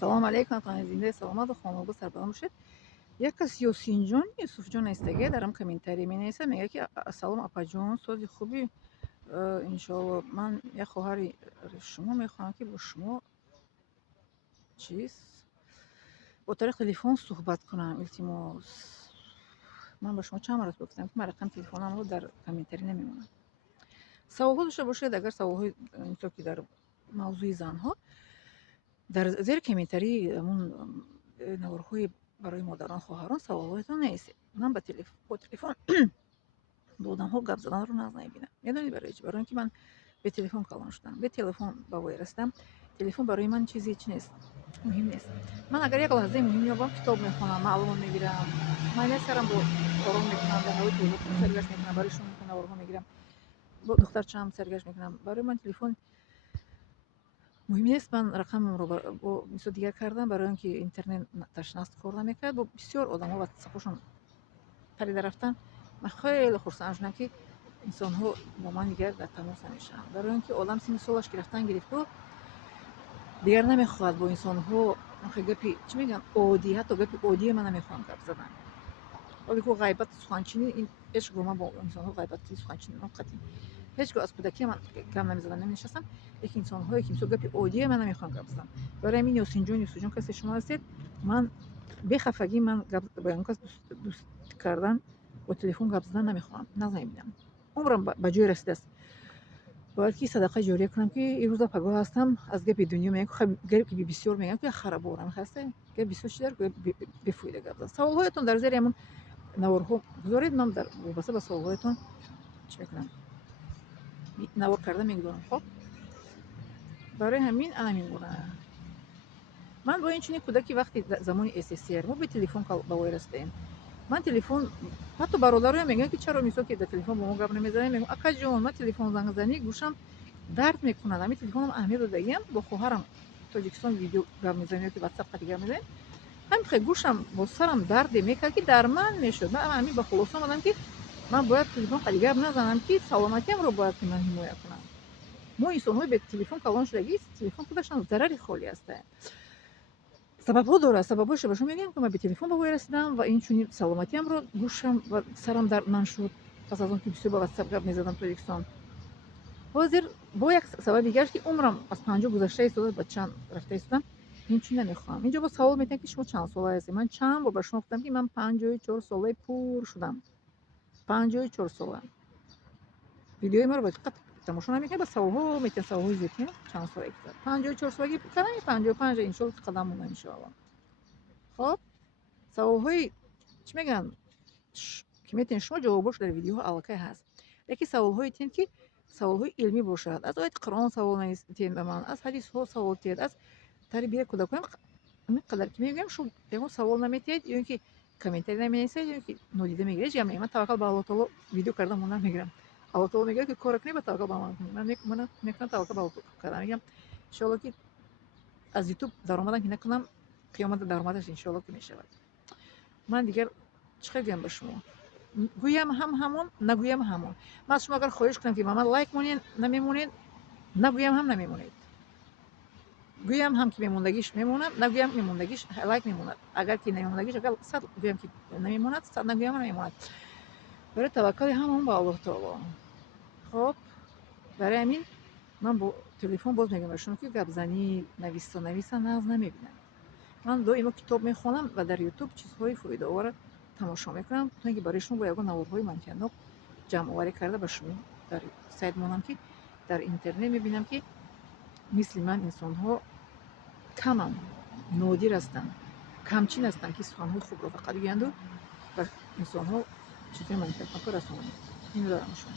Салом алейкум, зиндаи саломату хонуба сарбаланд бошед. Як кас Ёсинҷон Юсуфҷон естаги дарам комментарий менависад, мегӯяд ки салом апаҷон, сози хуби, иншоалло ман як хоҳари шумо мехоҳам, ки бо шумо чиз бо тариқи телефон суҳбат кунам. Илтимос, ман ба шумо чанд маротиба гуфтам, ки ман рақами телефонамро дар комментарий намемонам. Саволҳо дошта бошед, агар саволҳои инто ки дар мавзӯи занҳо дар зери комментарии амун наворҳои барои модарон, хоҳарон саволҳоятон нависед. Ман бо телефон бо одамҳо гап заданро нағз намебинам. Медонед барои чӣ? Барои ин ки ман бе телефон калон шудам. Бе телефон ба вой расидам. Телефон барои ман чизи чӣ нест, муҳим нест. Ман агар як лаҳзаи муҳим ёбам, китоб мехонам, маълумот мегирам, майли сарам бо ором мекунам, дар ҳавои тоза саргашт мекунам, барои шумо наворҳо мегирам, бо духтарчаам саргашт мекунам. Барои ман телефон муҳим нест. Ман рақамамро бо мисол дигар кардам, барои ин ки интернеташ наст кор намекард. Бо бисёр одамҳо ватсапҳошон парида рафтан. Ман хеле хурсанд шудам, ки инсонҳо бо ман дигар дар тамос намешаванд. Барои ин ки одам синни солаш ки рафтан гирифту, дигар намехоҳад бо инсонҳо гапи чӣ мегӯям, оддӣ, ҳатто гапи оддие ман намехоҳам гап задан. Оле ку ғайбат суханчинӣ, ин ҳеҷ гоҳ ман бо инсонҳо ғайбати суханчинӣ қатъи ҳеҷ гоҳ аз кӯдакӣ ман гап намезадам, менишастам. Лекин инсонҳое ки мисол гапи оддие ман намехоҳам гап задан. Барои ҳамин Юсуфҷон касе шумо ҳастед, ман бехафагӣ ман гап ба ягон кас дӯст кардан бо телефон гап задан намехоҳам, нағз намебинам. Умрам ба ҷое расидааст. Бояд ки садақаи ҷория кунам, ки ирӯза пагоҳ ҳастам, аз гапи дунё мегӯям, гапи бисёр мегӯям, ки харабора мехаста гап бисёр чӣ дар бефоида гап зад. Саволҳоятон дар зери ҳамун наворҳо гузоред, ман дар вобаста ба саволҳоятон чӣ мекунам, навор карда мегузорам. Хоб барои ҳамин ана ҳамин гуна ман бо инчунин кӯдаки вақти замони СССР мо бе телефон ба вой расидаем. Ман телефон ҳатто бародароям мегӯянд, ки чаро мисол ки дар телефон бо мо гап намезанем, мегӯям акаҷон ман телефон занг занӣ гӯшам дард мекунад. Ҳамин телефонам аҳамият додагиам, бо хоҳарам Тоҷикистон видео гап мезанем ёки ватсап қати гап мезанем, ҳамин хел гӯшам бо сарам дарде мекард, ки дар ман мешуд. Ман ҳамин ба хулоса омадам, ки ман бояд телефон қати гап назанам, ки саломатиамро бояд ки ман ҳимоя кунам. Мо инсонҳои бе телефон калон шудагӣ, телефон худашон зарари холи аст. Сабабҳо дорад. Сабабҳояшро ба шумо мегӯям, ки ман бе телефон ба вой расидам ва инчунин саломатиамро гӯшам ва сарам дард ман шуд пас аз он ки бисёр ба ватсап гап мезадам Тоҷикистон. ҳозир бо як сабаби дигараш, ки умрам аз 50 гузашта истода, ба чанд рафта истодам, инчунин намехоҳам. Инҷо бо савол метавонед, ки шумо чанд сола ҳастед. Ман чанд бор ба шумо гуфтам, ки ман 54 солаи пур шудам. 54 сола. Видеои маро ба диққат тамошо намекунед, ба саволҳо метавонед саволҳои зиёд кунед. Чанд сола 54 солагӣ калами 55 иншоалло қадам монам иншоалло. хоб саволҳои чӣ мегӯям, ки метавонед шумо ҷавобош дар видеоҳо аллакай ҳаст. лекин саволҳои тен ки саволҳои илмӣ бошад, аз ояти Қуръон савол нависед ба ман, аз ҳадисҳо савол тиҳед, аз тарбияи кӯдакоям, ҳамин қадар ки мегӯям шумо ягон савол наметиҳед ё ин ки комментарий наменависед ё ин ки нодида мегиред. ҳеҷ гап мегӯям. Ман таваккал ба Аллоҳ таоло видео кардан мондан мегирам. Аллоҳ таоло мегӯяд, ки кор кунед ба таваккал ба ман кунед. Ман мекунам таваккал ба Аллоҳ кардан. мегӯям иншоалло ки аз ютуб даромадам ки накунам, қиёмат даромадаш иншоалло ки мешавад. Ман дигар чӣ хел гӯям ба шумо? гӯям ҳам ҳамон, нагӯям ҳамон. ман аз шумо агар хоҳиш кунам, ки ба ман лайк монед, намемонед, нагӯям ҳам намемонед. гӯям ҳам ки мемондагиш мемонам, нагӯям мемондагиш лайк мемонад. агар ки намемондагиш, агар 100 гӯям ки намемонад, 100 нагӯям намемонад. барои таваккали ҳамон ба Аллоҳ таоло. хоб барои ҳамин ман бо телефон боз мегӯям ба шумо, ки гапзанӣ, нависа нағз намебинам. ман доимо китоб мехонам ва дар ютуб чизҳои фоидаоварро тамошо мекунам, то ин ки барои шумо бо ягон наворҳои манфиатнок ҷамъоварӣ карда ба шумо дар сайт монам, ки дар интернет мебинам, ки мисли ман инсонҳо каманд, нодир ҳастанд, камчин ҳастанд, ки суханҳои хубро фақат гӯянду ба инсонҳо чизҳои манфиатнокро расонанд. инро дорам шумо.